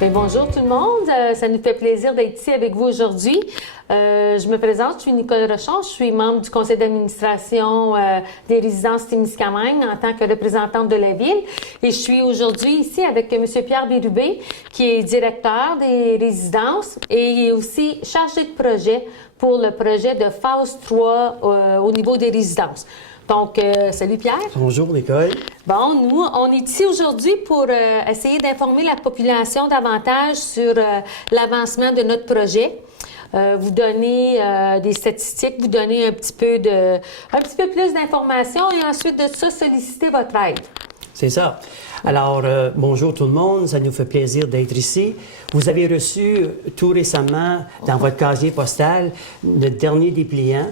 Bien, bonjour tout le monde, ça nous fait plaisir d'être ici avec vous aujourd'hui. Je me présente, je suis Nicole Rochon, je suis membre du conseil d'administration des résidences Témiscamingue en tant que représentante de la ville. Et je suis aujourd'hui ici avec M. Pierre Bérubé, qui est directeur des résidences et il est aussi chargé de projet pour le projet de phase 3 au niveau des résidences. Donc, salut Pierre. Bonjour Nicole. Bon, nous, on est ici aujourd'hui pour essayer d'informer la population davantage sur l'avancement de notre projet. Vous donner des statistiques, vous donner un petit peu plus d'informations et ensuite de ça, solliciter votre aide. C'est ça. Alors, bonjour tout le monde, ça nous fait plaisir d'être ici. Vous avez reçu tout récemment dans votre casier postal le dernier dépliant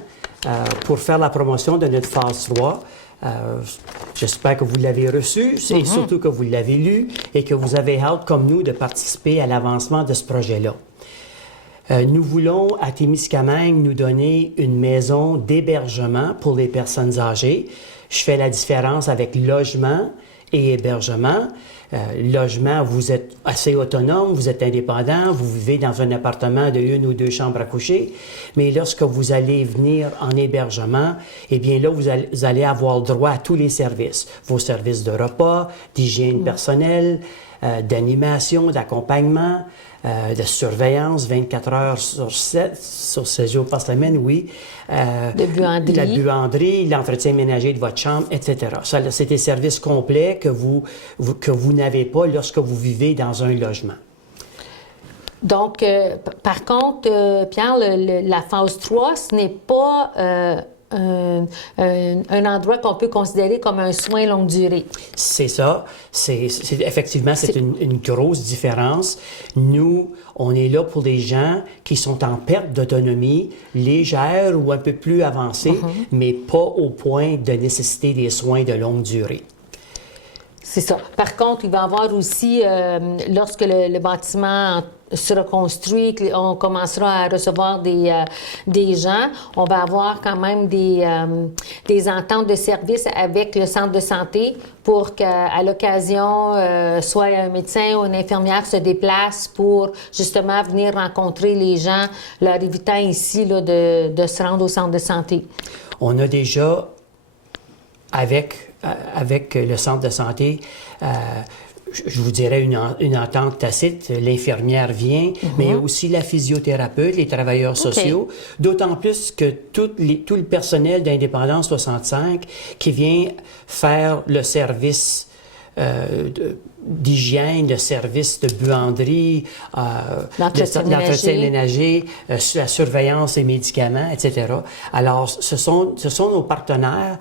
pour faire la promotion de notre phase 3. J'espère que vous l'avez reçu et surtout que vous l'avez lu et que vous avez hâte, comme nous, de participer à l'avancement de ce projet-là. Nous voulons, à Témiscamingue, nous donner une maison d'hébergement pour les personnes âgées. Je fais la différence avec logement et hébergement. Logement, vous êtes assez autonome, vous êtes indépendant, vous vivez dans un appartement de 1 ou 2 chambres à coucher, mais lorsque vous allez venir en hébergement, eh bien là, vous allez avoir droit à tous les services. Vos services de repas, d'hygiène personnelle, d'animation, d'accompagnement, de surveillance 24 heures sur 7, sur 16 jours par semaine, oui. De buanderie. La buanderie, l'entretien ménager de votre chambre, etc. Ça, c'est des services complets que vous n'avez pas lorsque vous vivez dans un logement. Donc, par contre, Pierre, la phase 3, ce n'est pas un endroit qu'on peut considérer comme un soin longue durée. C'est ça. Effectivement, c'est une grosse différence. Nous, on est là pour des gens qui sont en perte d'autonomie, légère ou un peu plus avancée, mais pas au point de nécessiter des soins de longue durée. C'est ça. Par contre, il va y avoir aussi, lorsque le bâtiment sera construit, on commencera à recevoir des gens, on va avoir quand même des ententes de service avec le centre de santé pour qu'à l'occasion, soit un médecin ou une infirmière se déplace pour justement venir rencontrer les gens, leur évitant ici là, de se rendre au centre de santé. On a déjà, avec le centre de santé, je vous dirais une entente tacite. L'infirmière vient, mais aussi la physiothérapeute, les travailleurs sociaux. D'autant plus que tout le personnel d'Indépendance 65 qui vient faire le service d'hygiène, de service de buanderie, l'entretien ménager, la surveillance et médicaments, etc. Alors, ce sont nos partenaires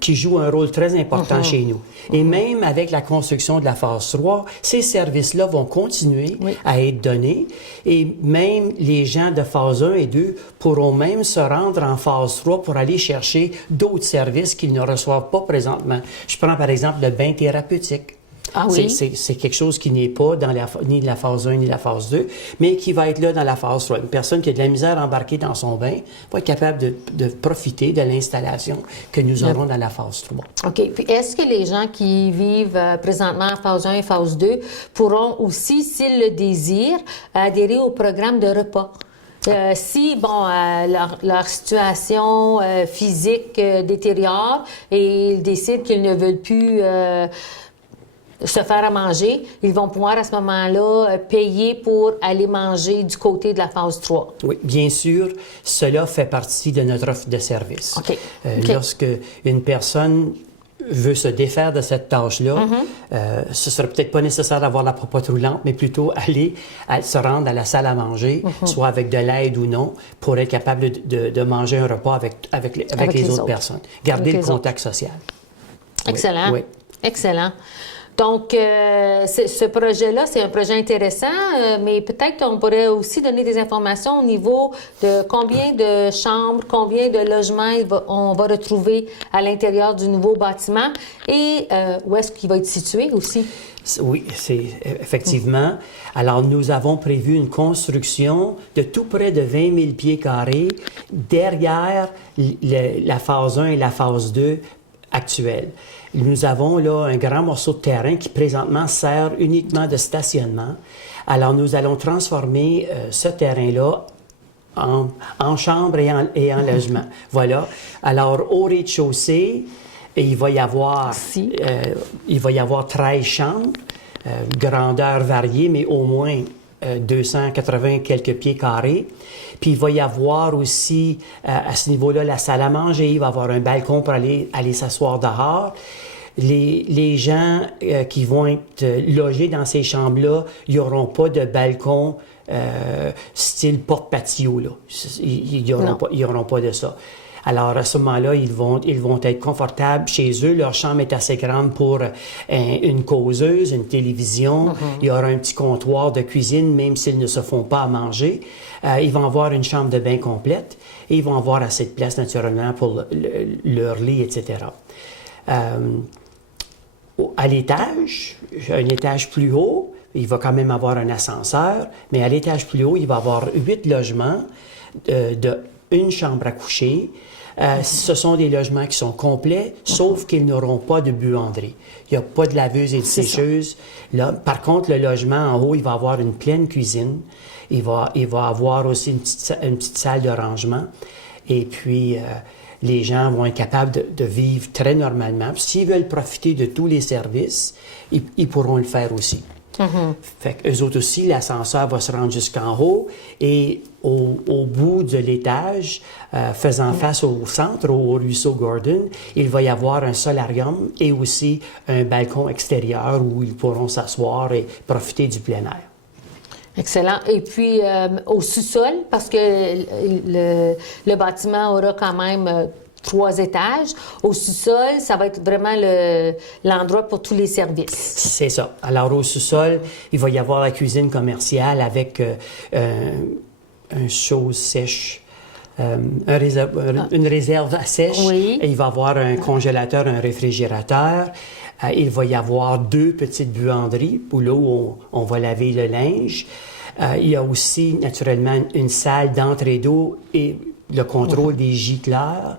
qui jouent un rôle très important chez nous. Et même avec la construction de la phase 3, ces services-là vont continuer à être donnés et même les gens de phase 1 et 2 pourront même se rendre en phase 3 pour aller chercher d'autres services qu'ils ne reçoivent pas présentement. Je prends par exemple le bain thérapeutique. Ah oui? C'est quelque chose qui n'est pas dans ni la phase 1 ni la phase 2, mais qui va être là dans la phase 3. Une personne qui a de la misère à embarquer dans son bain va être capable de profiter de l'installation que nous aurons dans la phase 3. OK. Puis est-ce que les gens qui vivent présentement en phase 1 et phase 2 pourront aussi, s'ils le désirent, adhérer au programme de repas? Si, leur situation physique détériore et ils décident qu'ils ne veulent plus se faire à manger, ils vont pouvoir à ce moment-là payer pour aller manger du côté de la phase 3. Oui, bien sûr, cela fait partie de notre offre de service. OK. Lorsque une personne veut se défaire de cette tâche-là, ce ne serait peut-être pas nécessaire d'avoir la popote roulante, mais plutôt aller se rendre à la salle à manger, soit avec de l'aide ou non, pour être capable de manger un repas avec les autres personnes. Garder le contact social. Excellent. Oui. Excellent. Donc, ce projet-là, c'est un projet intéressant, mais peut-être on pourrait aussi donner des informations au niveau de combien de chambres, combien de logements on va retrouver à l'intérieur du nouveau bâtiment et où est-ce qu'il va être situé aussi. Oui, c'est effectivement. Alors, nous avons prévu une construction de tout près de 20 000 pieds carrés derrière la phase 1 et la phase 2 actuelle. Nous avons là un grand morceau de terrain qui présentement sert uniquement de stationnement. Alors, nous allons transformer ce terrain-là en chambre et en logement. Voilà. Alors, au rez-de-chaussée, il va y avoir 13 chambres, grandeur variée, mais au moins 280 quelques pieds carrés. Puis il va y avoir aussi, à ce niveau-là, la salle à manger. Il va y avoir un balcon pour aller s'asseoir dehors. Les gens qui vont être logés dans ces chambres-là, ils n'auront pas de balcon style porte-patio, là. Ils n'auront pas de ça. Alors, à ce moment-là, ils vont être confortables chez eux. Leur chambre est assez grande pour une causeuse, une télévision. Il y aura un petit comptoir de cuisine, même s'ils ne se font pas à manger. Ils vont avoir une chambre de bain complète et ils vont avoir assez de place, naturellement, pour leur lit, etc. À l'étage, un étage plus haut, il va quand même avoir un ascenseur, mais à l'étage plus haut, il va avoir 8 logements de une chambre à coucher. Ce sont des logements qui sont complets, sauf qu'ils n'auront pas de buanderie. Il n'y a pas de laveuse et de sécheuse. Là, par contre, le logement en haut, il va avoir une pleine cuisine. Il va avoir aussi une petite salle de rangement. Et puis, les gens vont être capables de vivre très normalement. S'ils veulent profiter de tous les services, ils pourront le faire aussi. Fait qu'eux autres aussi, l'ascenseur va se rendre jusqu'en haut et au bout de l'étage, faisant face au centre, au ruisseau Gordon, il va y avoir un solarium et aussi un balcon extérieur où ils pourront s'asseoir et profiter du plein air. Excellent. Et puis, au sous-sol, parce que le bâtiment aura quand même 3 étages. Au sous-sol, ça va être vraiment l'endroit pour tous les services. C'est ça. Alors, au sous-sol, il va y avoir la cuisine commerciale avec un chose sèche, une réserve à sèche. Oui. Et il va y avoir un congélateur, un réfrigérateur. Il va y avoir 2 petites buanderies où on va laver le linge. Il y a aussi, naturellement, une salle d'entrée d'eau et le contrôle des gicleurs.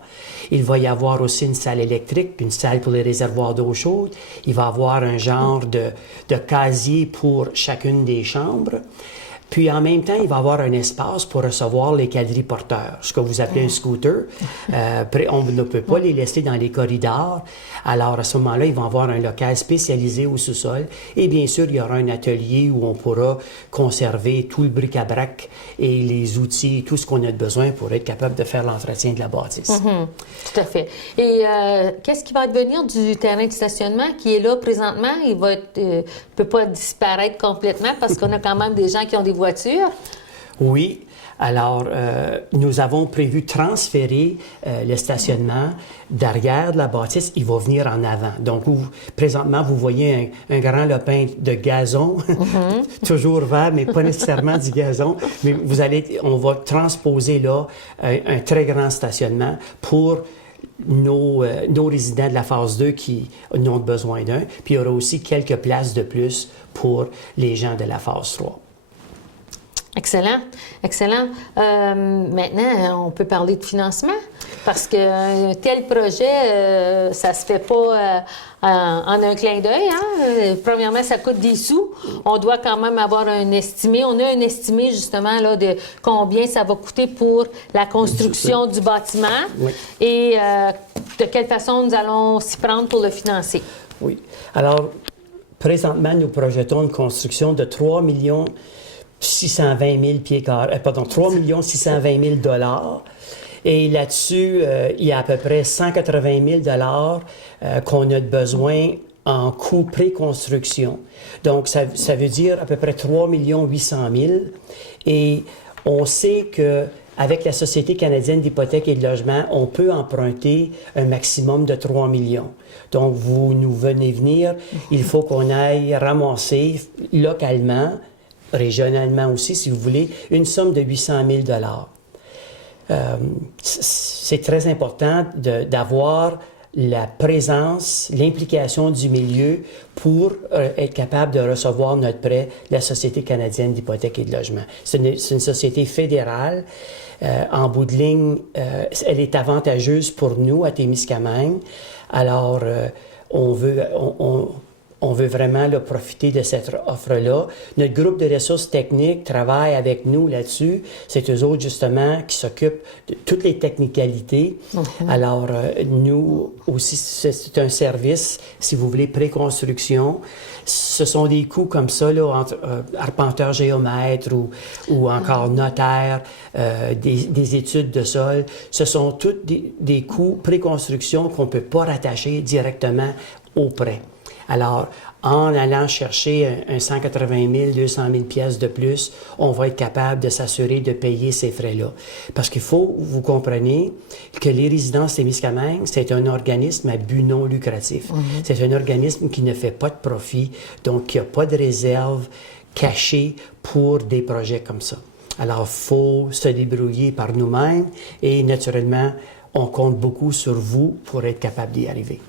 Il va y avoir aussi une salle électrique, une salle pour les réservoirs d'eau chaude. Il va y avoir un genre de casier pour chacune des chambres. Puis, en même temps, il va y avoir un espace pour recevoir les quadriporteurs, ce que vous appelez un scooter. On ne peut pas les laisser dans les corridors. Alors, à ce moment-là, ils vont avoir un local spécialisé au sous-sol. Et bien sûr, il y aura un atelier où on pourra conserver tout le bric-à-brac et les outils, tout ce qu'on a besoin pour être capable de faire l'entretien de la bâtisse. Tout à fait. Et qu'est-ce qui va devenir du terrain de stationnement qui est là présentement? Il va peut pas disparaître complètement parce qu'on a quand même des gens qui ont des voitures? Oui. Alors, nous avons prévu transférer le stationnement derrière de la bâtisse. Il va venir en avant. Donc, présentement, vous voyez un grand lopin de gazon, toujours vert, mais pas nécessairement du gazon. Mais on va transposer là un très grand stationnement pour nos résidents de la phase 2 qui n'ont besoin d'un. Puis, il y aura aussi quelques places de plus pour les gens de la phase 3. Excellent, excellent. Maintenant, on peut parler de financement parce qu'un tel projet, ça se fait pas en un clin d'œil. Hein? Premièrement, ça coûte des sous. On doit quand même avoir un estimé. On a un estimé justement là, de combien ça va coûter pour la construction du bâtiment et de quelle façon nous allons s'y prendre pour le financer. Oui. Alors, présentement, nous projetons une construction de 3 620 000 pieds carrés, 3 620 000 $. Et là-dessus, il y a à peu près 180 000 $ qu'on a besoin en coût pré-construction. Donc, ça veut dire à peu près 3 800 000 $. Et on sait qu'avec la Société canadienne d'hypothèques et de logement, on peut emprunter un maximum de 3 millions. Donc, vous nous venez venir, il faut qu'on aille ramasser localement, régionalement aussi, si vous voulez, une somme de 800 000 $. C'est très important d'avoir la présence, l'implication du milieu pour être capable de recevoir notre prêt, la Société canadienne d'hypothèques et de logement. C'est une société fédérale. En bout de ligne, elle est avantageuse pour nous à Témiscamingue. Alors, on veut vraiment là, profiter de cette offre-là. Notre groupe de ressources techniques travaille avec nous là-dessus. C'est eux autres, justement, qui s'occupent de toutes les technicalités. Alors, nous aussi, c'est un service, si vous voulez, pré-construction. Ce sont des coûts comme ça, là, entre arpenteur géomètre ou encore notaire, des études de sol. Ce sont tous des coûts pré-construction qu'on ne peut pas rattacher directement au prêt. Alors, en allant chercher un 180 000, 200 000 pièces de plus, on va être capable de s'assurer de payer ces frais-là. Parce qu'il faut, vous compreniez, que les résidences Témiscamingue, c'est un organisme à but non lucratif. C'est un organisme qui ne fait pas de profit, donc qui n'a pas de réserve cachée pour des projets comme ça. Alors, il faut se débrouiller par nous-mêmes et, naturellement, on compte beaucoup sur vous pour être capable d'y arriver.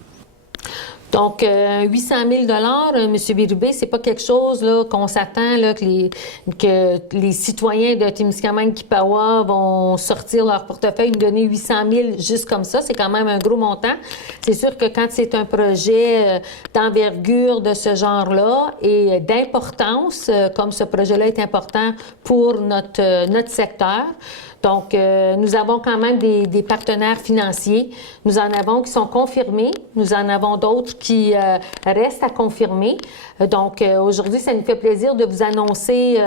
Donc, 800 000 M. Bérubé, c'est pas quelque chose là, qu'on s'attend là, que les citoyens de Témiscamingue-Kippawa vont sortir leur portefeuille, nous donner 800 000 juste comme ça. C'est quand même un gros montant. C'est sûr que quand c'est un projet d'envergure de ce genre-là et d'importance, comme ce projet-là est important pour notre secteur, donc, nous avons quand même des partenaires financiers. Nous en avons qui sont confirmés. Nous en avons d'autres qui restent à confirmer. Donc, aujourd'hui, ça nous fait plaisir de vous annoncer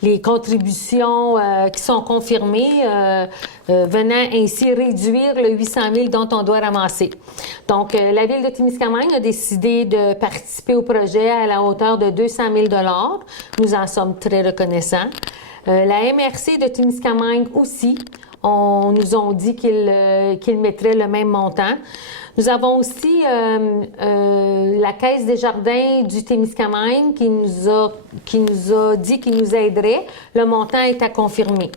les contributions qui sont confirmées, venant ainsi réduire le 800 000 dont on doit ramasser. Donc, la Ville de Témiscamingue a décidé de participer au projet à la hauteur de 200 000 $. Nous en sommes très reconnaissants. La MRC de Témiscamingue aussi, nous ont dit qu'ils mettraient le même montant. Nous avons aussi la Caisse des jardins du Témiscamingue qui nous a dit qu'il nous aiderait. Le montant est à confirmer.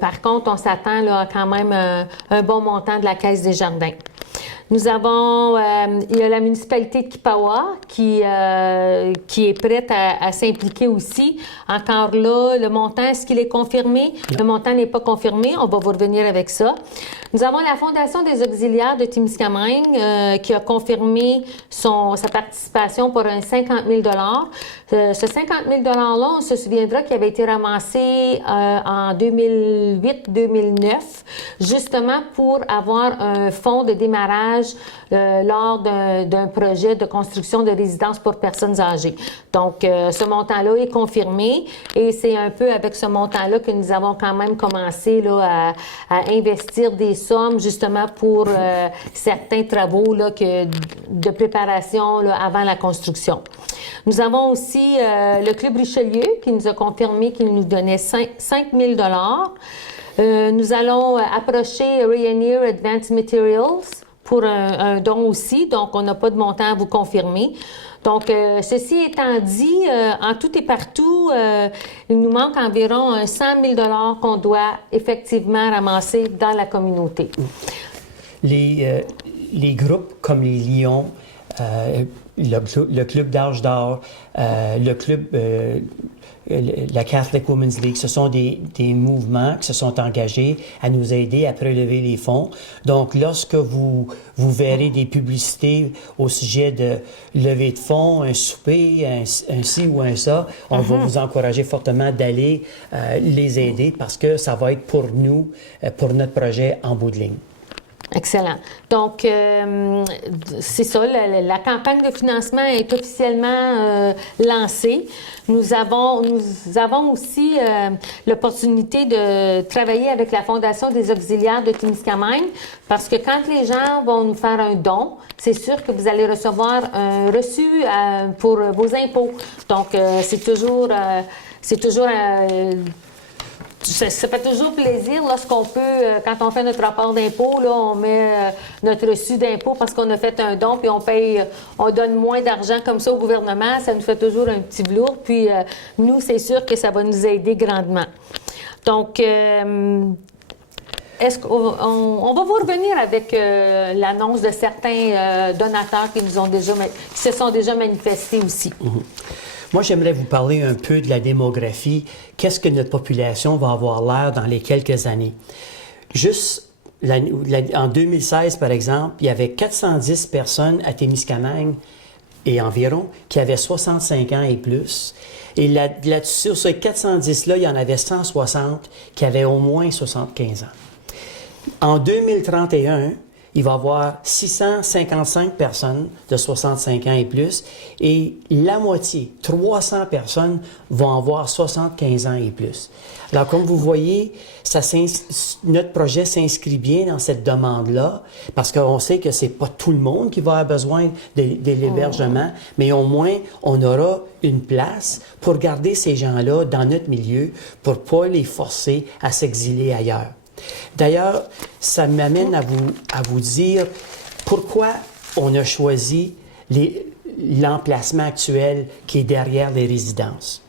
Par contre, on s'attend là, à quand même un bon montant de la Caisse des jardins. Nous avons, il y a la municipalité de Kippawa qui est prête à s'impliquer aussi. Encore là, le montant, est-ce qu'il est confirmé? Le montant n'est pas confirmé. On va vous revenir avec ça. Nous avons la Fondation des auxiliaires de Témiscamingue qui a confirmé sa participation pour un 50 000 $. Ce 50 000 $-là, on se souviendra qu'il avait été ramassé en 2008-2009, justement pour avoir un fonds de démarrage lors d'un projet de construction de résidence pour personnes âgées. Donc, ce montant-là est confirmé et c'est un peu avec ce montant-là que nous avons quand même commencé là, à investir des sommes justement pour certains travaux là, de préparation là, avant la construction. Nous avons aussi le Club Richelieu qui nous a confirmé qu'il nous donnait 5 000 $. Nous allons approcher Rayonier Advanced Materials pour un don aussi, donc on n'a pas de montant à vous confirmer. Donc, ceci étant dit, en tout et partout, il nous manque environ 100 000 $ qu'on doit effectivement ramasser dans la communauté. Les groupes comme les Lions, le Club d'Arche d'Or, le Club... la Catholic Women's League, ce sont des mouvements qui se sont engagés à nous aider à prélever les fonds. Donc, lorsque vous verrez des publicités au sujet de levée de fonds, un souper, un ci ou un ça, on va vous encourager fortement d'aller les aider parce que ça va être pour nous, pour notre projet en bout de ligne. Excellent. Donc, c'est ça, la campagne de financement est officiellement lancée. Nous avons aussi l'opportunité de travailler avec la Fondation des auxiliaires de Témiscamingue parce que quand les gens vont nous faire un don, c'est sûr que vous allez recevoir un reçu pour vos impôts. Donc, c'est toujours ça fait toujours plaisir lorsqu'on peut, quand on fait notre rapport d'impôt, là, on met notre reçu d'impôt parce qu'on a fait un don, puis on donne moins d'argent comme ça au gouvernement. Ça nous fait toujours un petit velours. Puis nous, c'est sûr que ça va nous aider grandement. Donc, est-ce qu'on va vous revenir avec l'annonce de certains donateurs qui se sont déjà manifestés aussi. Moi, j'aimerais vous parler un peu de la démographie. Qu'est-ce que notre population va avoir l'air dans les quelques années? Juste En 2016, par exemple, il y avait 410 personnes à Témiscamingue et environ qui avaient 65 ans et plus. Et sur ces 410-là, il y en avait 160 qui avaient au moins 75 ans. En 2031, il va y avoir 655 personnes de 65 ans et plus, et la moitié, 300 personnes, vont avoir 75 ans et plus. Alors, comme vous voyez, notre projet s'inscrit bien dans cette demande-là, parce qu'on sait que c'est pas tout le monde qui va avoir besoin de l'hébergement, mais au moins, on aura une place pour garder ces gens-là dans notre milieu, pour pas les forcer à s'exiler ailleurs. D'ailleurs, ça m'amène à vous dire pourquoi on a choisi l'emplacement actuel qui est derrière les résidences.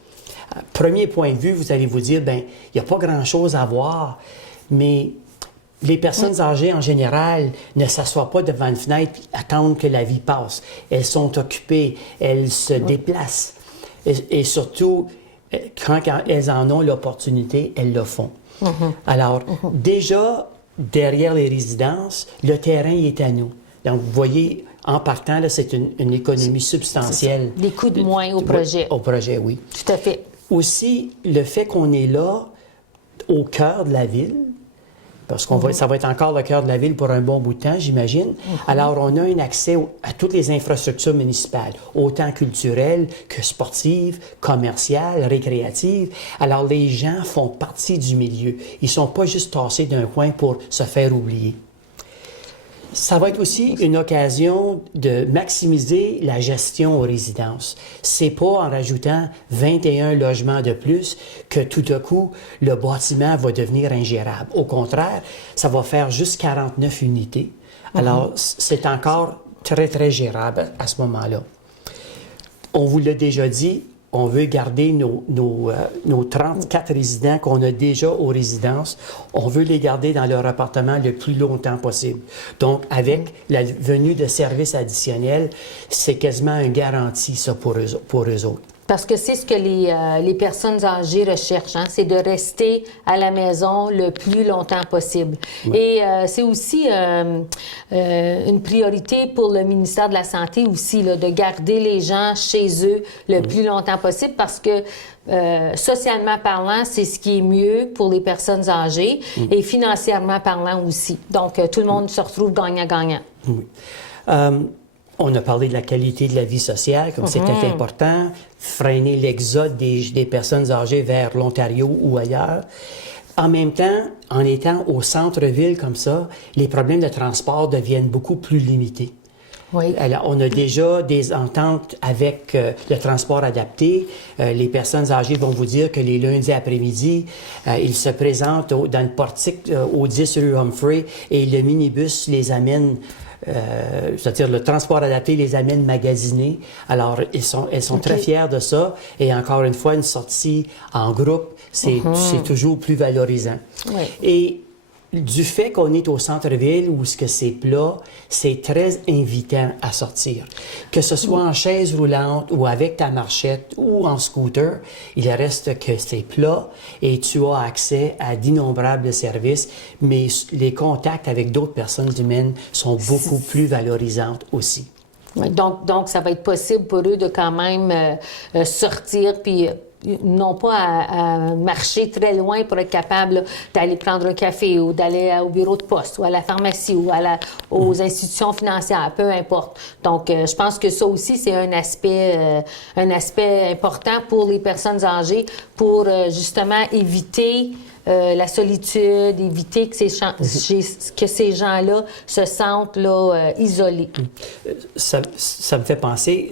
Premier point de vue, vous allez vous dire, bien, il n'y a pas grand-chose à voir, mais les personnes âgées, en général, ne s'assoient pas devant une fenêtre et attendent que la vie passe. Elles sont occupées, elles se déplacent. Et surtout, quand elles en ont l'opportunité, elles le font. Alors, déjà, derrière les résidences, le terrain est à nous. Donc, vous voyez, en partant, là, c'est une économie substantielle. Des coûts de moins au projet. Au projet, oui. Tout à fait. Aussi, le fait qu'on est là, au cœur de la ville, parce que ça va être encore le cœur de la ville pour un bon bout de temps, j'imagine. Alors, on a un accès à toutes les infrastructures municipales, autant culturelles que sportives, commerciales, récréatives. Alors, les gens font partie du milieu. Ils ne sont pas juste tassés d'un coin pour se faire oublier. Ça va être aussi une occasion de maximiser la gestion aux résidences. C'est pas en rajoutant 21 logements de plus que tout à coup, le bâtiment va devenir ingérable. Au contraire, ça va faire juste 49 unités. Alors, c'est encore très, très gérable à ce moment-là. On vous l'a déjà dit, on veut garder nos 34 résidents qu'on a déjà aux résidences. On veut les garder dans leur appartement le plus longtemps possible. Donc, avec la venue de services additionnels, c'est quasiment une garantie, ça, pour eux autres. Parce que c'est ce que les personnes âgées recherchent, hein, c'est de rester à la maison le plus longtemps possible. Oui. Et c'est aussi une priorité pour le ministère de la Santé aussi, là, de garder les gens chez eux le plus longtemps possible parce que socialement parlant, c'est ce qui est mieux pour les personnes âgées et financièrement parlant aussi. Donc, tout le monde se retrouve gagnant-gagnant. Oui. On a parlé de la qualité de la vie sociale, comme c'était important, freiner l'exode des personnes âgées vers l'Ontario ou ailleurs. En même temps, en étant au centre-ville comme ça, les problèmes de transport deviennent beaucoup plus limités. Oui. Alors, on a déjà des ententes avec le transport adapté. Les personnes âgées vont vous dire que les lundis après-midi, ils se présentent dans le portique au 10 rue Humphrey et le minibus les amène c'est-à-dire le transport adapté les amène magasiner. Alors, elles sont très fières de ça. Et encore une fois, une sortie en groupe, c'est toujours plus valorisant. Oui. Et du fait qu'on est au centre-ville où ce que c'est plat, c'est très invitant à sortir. Que ce soit en chaise roulante ou avec ta marchette ou en scooter, il reste que c'est plat et tu as accès à d'innombrables services, mais les contacts avec d'autres personnes humaines sont beaucoup plus valorisantes aussi. Donc, ça va être possible pour eux de quand même sortir puis non pas à marcher très loin pour être capable d'aller prendre un café ou d'aller au bureau de poste ou à la pharmacie ou aux institutions financières, peu importe. Donc, je pense que ça aussi, c'est un aspect important pour les personnes âgées pour justement éviter la solitude, éviter que ces gens-là se sentent là, isolés. Ça me fait penser,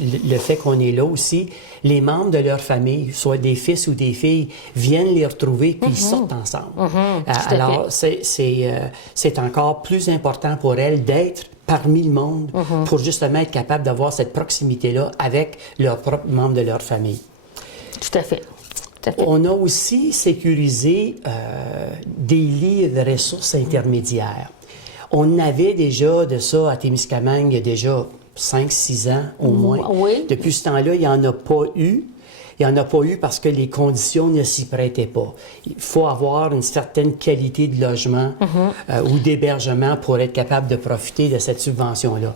le fait qu'on est là aussi, les membres de leur famille, soit des fils ou des filles, viennent les retrouver puis ils sortent ensemble. Alors, c'est encore plus important pour elles d'être parmi le monde pour justement être capable d'avoir cette proximité-là avec leurs propres membres de leur famille. Tout à fait. On a aussi sécurisé des lits de ressources intermédiaires. On avait déjà de ça à Témiscamingue il y a déjà 5-6 ans au moins. Oui. Depuis ce temps-là, il n'y en a pas eu. Il n'y en a pas eu parce que les conditions ne s'y prêtaient pas. Il faut avoir une certaine qualité de logement ou d'hébergement pour être capable de profiter de cette subvention-là.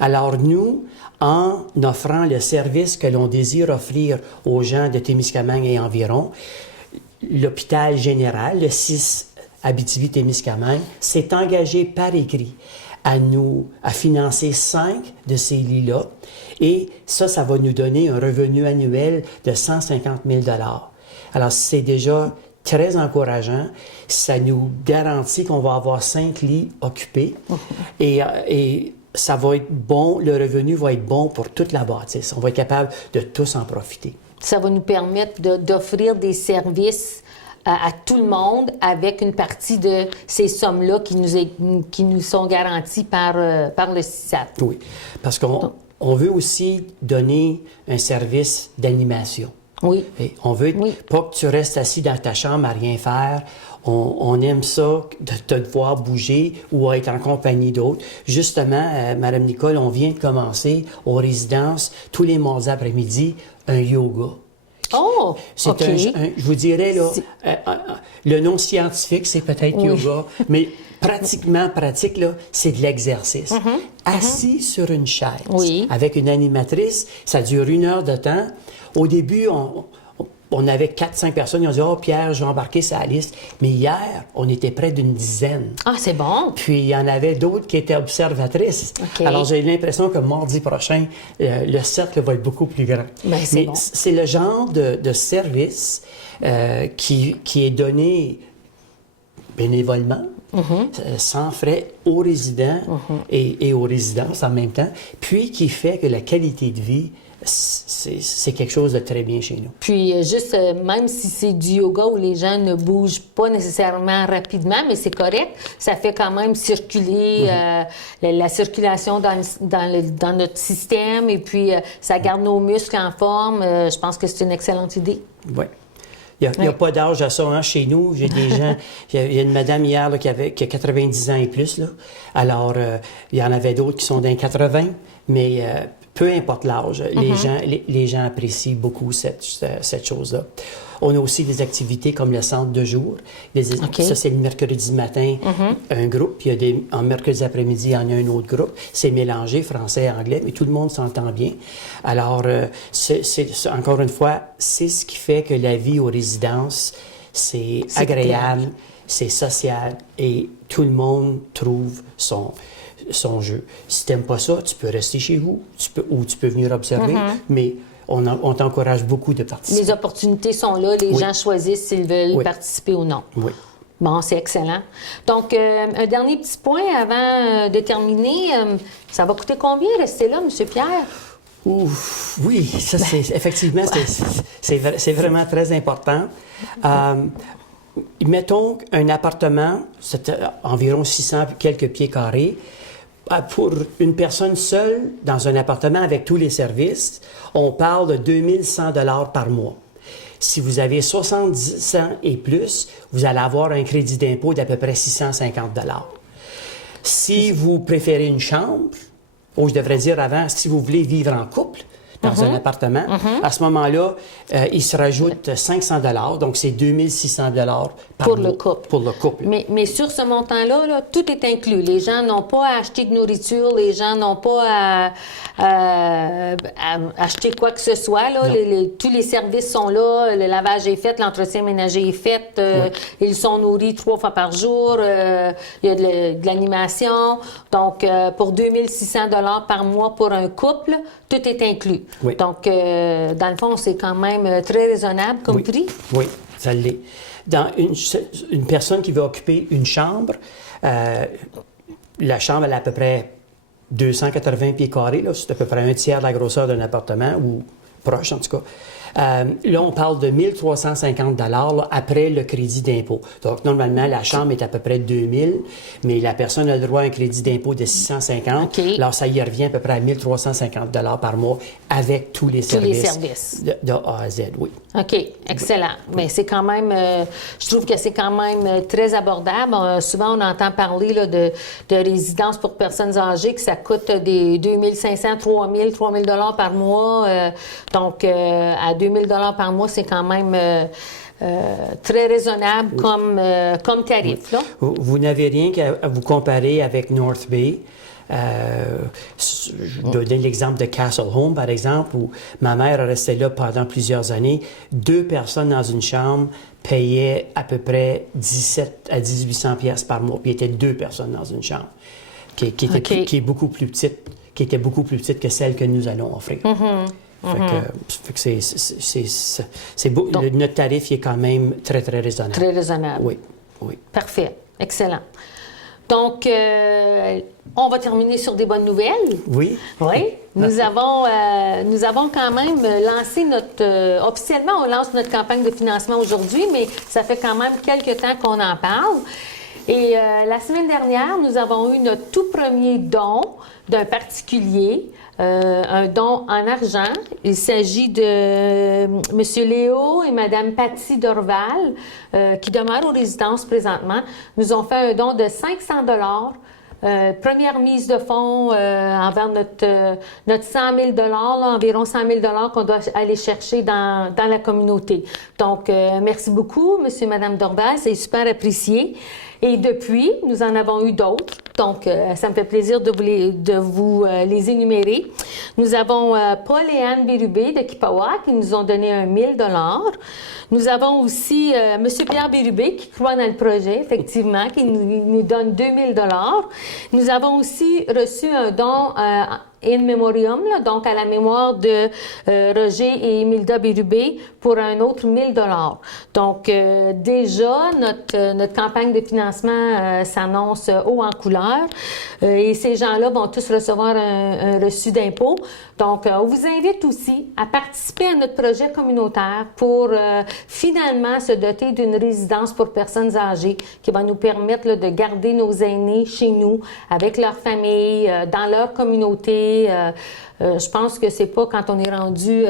Alors nous, en offrant le service que l'on désire offrir aux gens de Témiscamingue et environ, l'hôpital général, le 6 Abitibi-Témiscamingue, s'est engagé par écrit à financer 5 de ces lits-là. Et ça va nous donner un revenu annuel de 150 000 $. Alors, c'est déjà très encourageant. Ça nous garantit qu'on va avoir 5 lits occupés. Et ça va être bon, le revenu va être bon pour toute la bâtisse. On va être capable de tous en profiter. Ça va nous permettre d'offrir des services à tout le monde avec une partie de ces sommes-là qui nous sont garanties par le CISAT. Oui, parce qu'on veut aussi donner un service d'animation. Oui. Et on veut pas que tu restes assis dans ta chambre à rien faire. On aime ça, de te voir bouger ou être en compagnie d'autres. Justement, Mme Nicole, on vient de commencer aux résidences, tous les mardis après-midi, un yoga. Oh, c'est OK. Je vous dirais, là, le nom scientifique, c'est peut-être yoga, mais pratiquement pratique, là, c'est de l'exercice. Assis sur une chaise, avec une animatrice, ça dure 1 heure de temps. Au début, on avait 4-5 personnes. Ils ont dit « Oh, Pierre, je vais embarquer sur la liste. » Mais hier, on était près d'une dizaine. Ah, c'est bon. Puis, il y en avait d'autres qui étaient observatrices. Okay. Alors, j'ai l'impression que mardi prochain, le cercle va être beaucoup plus grand. Ben, c'est bon. C'est le genre de service qui est donné bénévolement, sans frais aux résidents et aux résidences en même temps, puis qui fait que la qualité de vie, c'est quelque chose de très bien chez nous. Puis, juste, même si c'est du yoga où les gens ne bougent pas nécessairement rapidement, mais c'est correct, ça fait quand même circuler la circulation dans notre système et puis ça garde nos muscles en forme. Je pense que c'est une excellente idée. Oui. Il n'y a pas d'âge à ça, hein, chez nous. J'ai des gens... Il y a une madame hier là, qui a 90 ans et plus. Là. Alors, il y en avait d'autres qui sont dans les 80, mais peu importe l'âge, les gens apprécient beaucoup cette chose-là. On a aussi des activités comme le centre de jour. Ça, c'est le mercredi matin, un groupe. Puis en mercredi après-midi, il y en a un autre groupe. C'est mélangé, français et anglais, mais tout le monde s'entend bien. Alors, encore une fois, c'est ce qui fait que la vie aux résidences, c'est agréable, c'est social et tout le monde trouve son jeu. Si tu n'aimes pas ça, tu peux rester chez vous ou tu peux venir observer, mais on t'encourage beaucoup de participer. Les opportunités sont là, les gens choisissent s'ils veulent participer ou non. Oui. Bon, c'est excellent. Donc, un dernier petit point avant de terminer. Ça va coûter combien rester là, M. Pierre? Ouf, oui, ça, effectivement, c'est vraiment très important. Mettons un appartement, c'est environ 600 quelques pieds carrés. Pour une personne seule, dans un appartement avec tous les services, on parle de 2100 $ par mois. Si vous avez 70 ans et plus, vous allez avoir un crédit d'impôt d'à peu près 650 $. Si vous préférez une chambre, ou je devrais dire avant, si vous voulez vivre en couple, dans un appartement, à ce moment-là, il se rajoute 500 $, donc c'est 2600 $ par mois. Pour le couple. Mais sur ce montant-là, tout est inclus. Les gens n'ont pas à acheter de nourriture, les gens n'ont pas à acheter quoi que ce soit. Là. Tous les services sont là, le lavage est fait, l'entretien ménager est fait, ils sont nourris 3 fois par jour, il y a de l'animation. Donc, pour 2600 $ par mois pour un couple, tout est inclus. Oui. Donc, dans le fond, c'est quand même très raisonnable comme prix. Oui, ça l'est. Dans une personne qui veut occuper une chambre, la chambre, elle a à peu près 280 pieds carrés. C'est à peu près un tiers de la grosseur d'un appartement, ou proche en tout cas. Là, on parle de 1 350 $ après le crédit d'impôt. Donc, normalement, la chambre est à peu près 2 000, mais la personne a le droit à un crédit d'impôt de 650. Alors, ça y revient à peu près à 1 350 $ par mois avec tous les services. De A à Z, oui. OK, excellent. Mais c'est quand même, je trouve que c'est quand même très abordable. Souvent, on entend parler là, de résidences pour personnes âgées que ça coûte des 2500, 3000 $, par mois. Donc, à 2 000 par mois, c'est quand même très raisonnable comme tarif. Là. Vous n'avez rien qu'à vous comparer avec North Bay. Je donne l'exemple de Castle Home, par exemple, où ma mère restait là pendant plusieurs années. 2 personnes dans une chambre payaient à peu près 17 à 1800 pièces par mois. Puis il y était 2 personnes dans une chambre, qui est beaucoup plus petite, qui était beaucoup plus petite que celle que nous allons offrir. Fait que c'est beau. Notre tarif il est quand même très, très raisonnable. Très raisonnable. Oui, oui. Parfait. Excellent. Donc, on va terminer sur des bonnes nouvelles. Oui. Oui. Nous avons quand même lancé officiellement, on lance notre campagne de financement aujourd'hui, mais ça fait quand même quelques temps qu'on en parle. Et la semaine dernière, nous avons eu notre tout premier don d'un particulier, un don en argent. Il s'agit de M. Léo et Mme Patty Dorval, qui demeurent aux résidences présentement. Nous ont fait un don de 500 $. Première mise de fonds envers notre 100 000 là, environ 100 000 qu'on doit aller chercher dans la communauté. Donc, merci beaucoup, M. et Mme Dorval, c'est super apprécié. Et depuis, nous en avons eu d'autres. Donc, ça me fait plaisir de vous les énumérer. Nous avons Paul et Anne Bérubé de Kippawa qui nous ont donné 1 000 $. Nous avons aussi M. Pierre Bérubé qui croit dans le projet, effectivement, qui nous donne 2 000 $. Nous avons aussi reçu un don in memoriam, là, donc à la mémoire de Roger et Emilda Bérubé pour un autre 1 000 $. Donc, déjà, notre campagne de financement s'annonce haut en couleur et ces gens-là vont tous recevoir un reçu d'impôt. Donc, on vous invite aussi à participer à notre projet communautaire pour finalement se doter d'une résidence pour personnes âgées qui va nous permettre là, de garder nos aînés chez nous, avec leur famille, dans leur communauté. Je pense que c'est pas quand on est rendu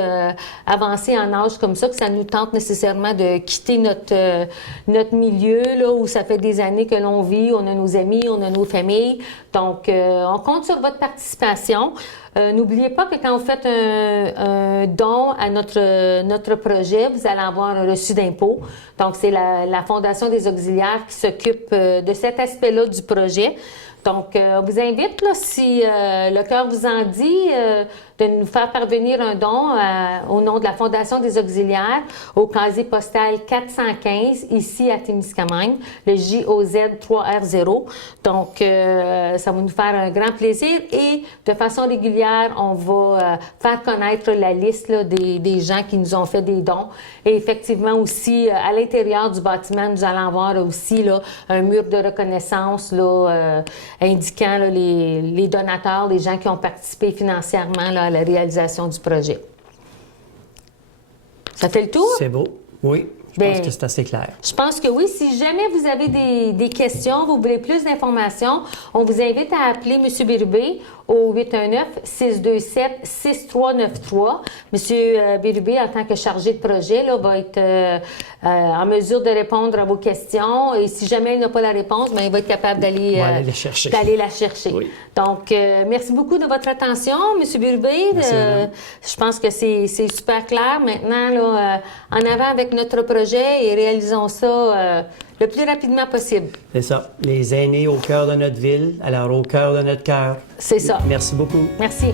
avancé en âge comme ça que ça nous tente nécessairement de quitter notre milieu là où ça fait des années que l'on vit, on a nos amis, on a nos familles. Donc, on compte sur votre participation. N'oubliez pas que quand vous faites un don à notre projet, vous allez avoir un reçu d'impôt. Donc, c'est la Fondation des auxiliaires qui s'occupe de cet aspect-là du projet. Donc, on vous invite, là, si le cœur vous en dit, de nous faire parvenir un don au nom de la Fondation des auxiliaires au casier postal 415, ici à Témiscamingue, le JOZ 3R0. Donc, ça va nous faire un grand plaisir et de façon régulière, on va faire connaître la liste là, des gens qui nous ont fait des dons. Et effectivement aussi, à l'intérieur du bâtiment, nous allons avoir aussi là, un mur de reconnaissance là, indiquant là, les donateurs, les gens qui ont participé financièrement là, à la réalisation du projet. Ça fait le tour? C'est beau, oui. Je pense que c'est assez clair. Je pense que oui. Si jamais vous avez des questions, vous voulez plus d'informations, on vous invite à appeler M. Bérubé au 819-627-6393. M. Bérubé, en tant que chargé de projet, là, va être en mesure de répondre à vos questions. Et si jamais il n'a pas la réponse, bien, il va être capable d'aller la chercher. Oui. Donc, merci beaucoup de votre attention, M. Bérubé. Je pense que c'est super clair. Maintenant, là, en avant avec notre projet et réalisons ça le plus rapidement possible. C'est ça. Les aînés au cœur de notre ville, alors au cœur de notre cœur. C'est ça. Merci beaucoup. Merci.